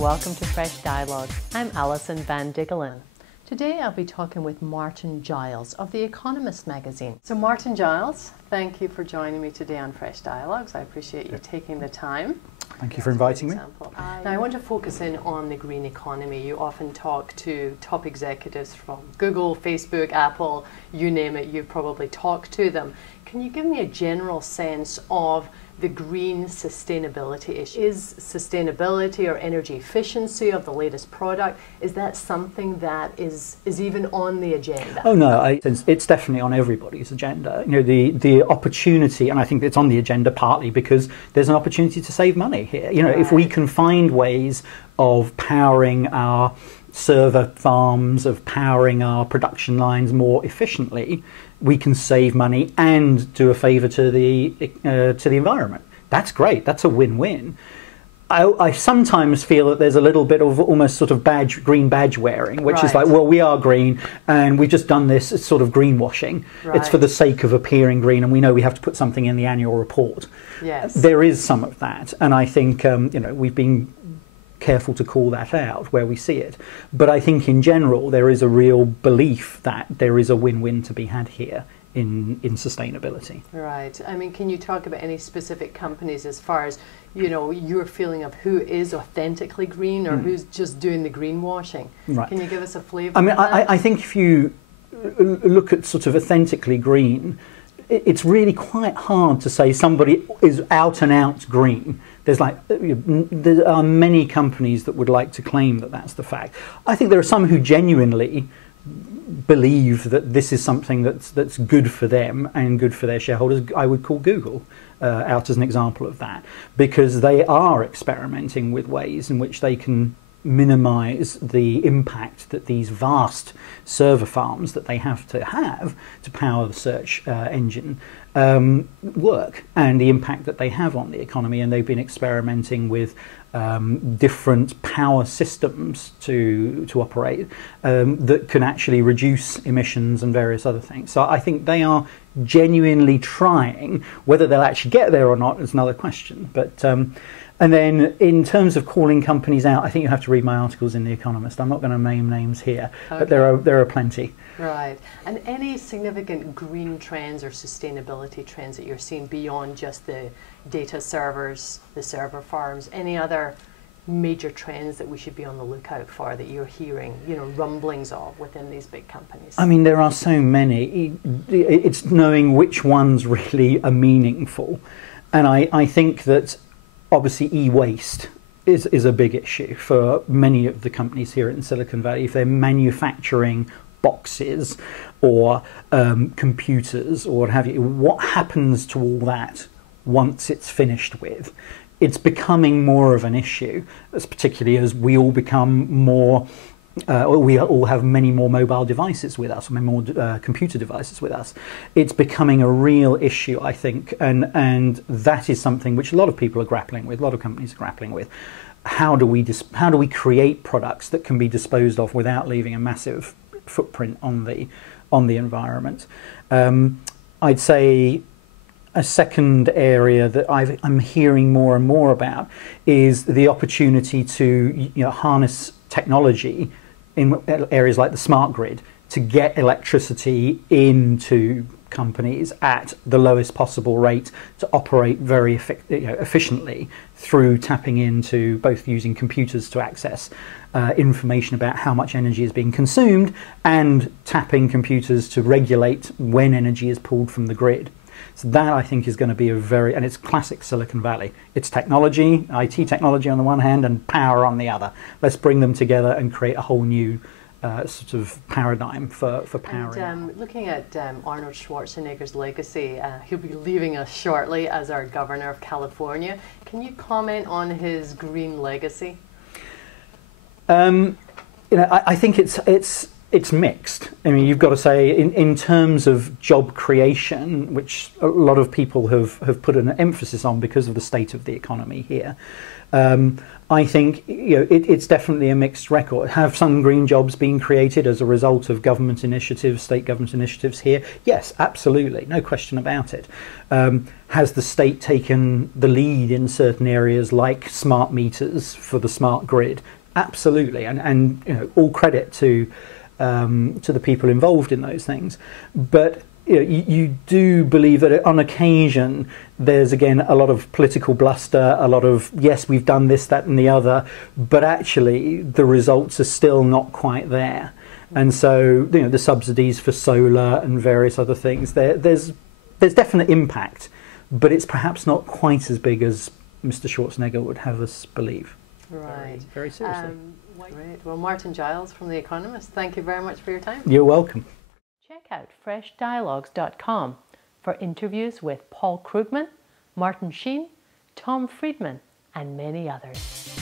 welcome to Fresh Dialogue. I'm Alison Van Diggelen. Today I'll be talking with Martin Giles of The Economist magazine. So Martin Giles, thank you for joining me today on Fresh Dialogues. I appreciate you taking the time. Thank you for inviting me. Now I want to focus in on the green economy. You often talk to top executives from Google, Facebook, Apple, you name it, you've probably talked to them. Can you give me a general sense of the green sustainability issue? Is sustainability or energy efficiency of the latest product, is that something that is even on the agenda? Oh no, it's definitely on everybody's agenda. You know, the opportunity, and I think it's on the agenda partly because there's an opportunity to save money here. You know, if we can find ways of powering our server farms, of powering our production lines more efficiently, we can save money and do a favour to the environment. That's great. That's a win-win. I sometimes feel that there's a little bit of almost sort of green badge wearing, which is like, well, we are green and we've just done this. It's sort of greenwashing. It's for the sake of appearing green, and we know we have to put something in the annual report. Yes, there is some of that, and I think you know, we've been careful to call that out where we see it. But I think in general there is a real belief that there is a win-win to be had here in sustainability. Right. I mean, can you talk about any specific companies as far as, you know, your feeling of who is authentically green or who's just doing the greenwashing? Right. Can you give us a flavour? I mean, I think if you look at sort of authentically green, it's really quite hard to say somebody is out and out green. There are many companies that would like to claim that that's the fact. I think there are some who genuinely believe that this is something that's good for them and good for their shareholders. I would call Google out as an example of that, because they are experimenting with ways in which they can minimize the impact that these vast server farms that they have to power the search engine work, and the impact that they have on the economy. And they've been experimenting with different power systems to operate that can actually reduce emissions and various other things. So I think they are genuinely trying. Whether they'll actually get there or not is another question. But and then in terms of calling companies out, I think you have to read my articles in The Economist. I'm not going to name names here, but there are plenty. Right. And any significant green trends or sustainability trends that you're seeing beyond just the data servers, the server farms, any other major trends that we should be on the lookout for that you're hearing, you know, rumblings of within these big companies? I mean, there are so many. It's knowing which ones really are meaningful. And I think that obviously e-waste is a big issue for many of the companies here in Silicon Valley. If they're manufacturing boxes or computers or what have you, what happens to all that once it's finished with? It's becoming more of an issue, particularly as we all become more, we all have many more mobile devices with us, many more computer devices with us. It's becoming a real issue, I think, and that is something which a lot of people are grappling with, a lot of companies are grappling with. How do we create products that can be disposed of without leaving a massive footprint on the environment? I'd say a second area that I'm hearing more and more about is the opportunity to, you know, harness technology in areas like the smart grid to get electricity into companies at the lowest possible rate, to operate very efficiently through tapping into both using computers to access information about how much energy is being consumed and tapping computers to regulate when energy is pulled from the grid. So that, I think, is going to be and it's classic Silicon Valley. It's technology, IT technology on the one hand, and power on the other. Let's bring them together and create a whole new sort of paradigm for powering. And looking at Arnold Schwarzenegger's legacy, he'll be leaving us shortly as our Governor of California. Can you comment on his green legacy? You know, I think it's It's mixed. I mean, you've got to say, in terms of job creation, which a lot of people have put an emphasis on because of the state of the economy here, I think it's definitely a mixed record. Have some green jobs been created as a result of government initiatives, state government initiatives here? Yes, absolutely, no question about it. Has the state taken the lead in certain areas like smart meters for the smart grid? Absolutely, and all credit to the people involved in those things. But you do believe that on occasion there's again a lot of political bluster, a lot of yes, we've done this, that and the other, but actually the results are still not quite there. And so the subsidies for solar and various other things, there's definite impact, but it's perhaps not quite as big as Mr. Schwarzenegger would have us believe. Right. Very seriously. Great. Well, Martin Giles from The Economist, thank you very much for your time. You're welcome. Check out freshdialogues.com for interviews with Paul Krugman, Martin Sheen, Tom Friedman, and many others.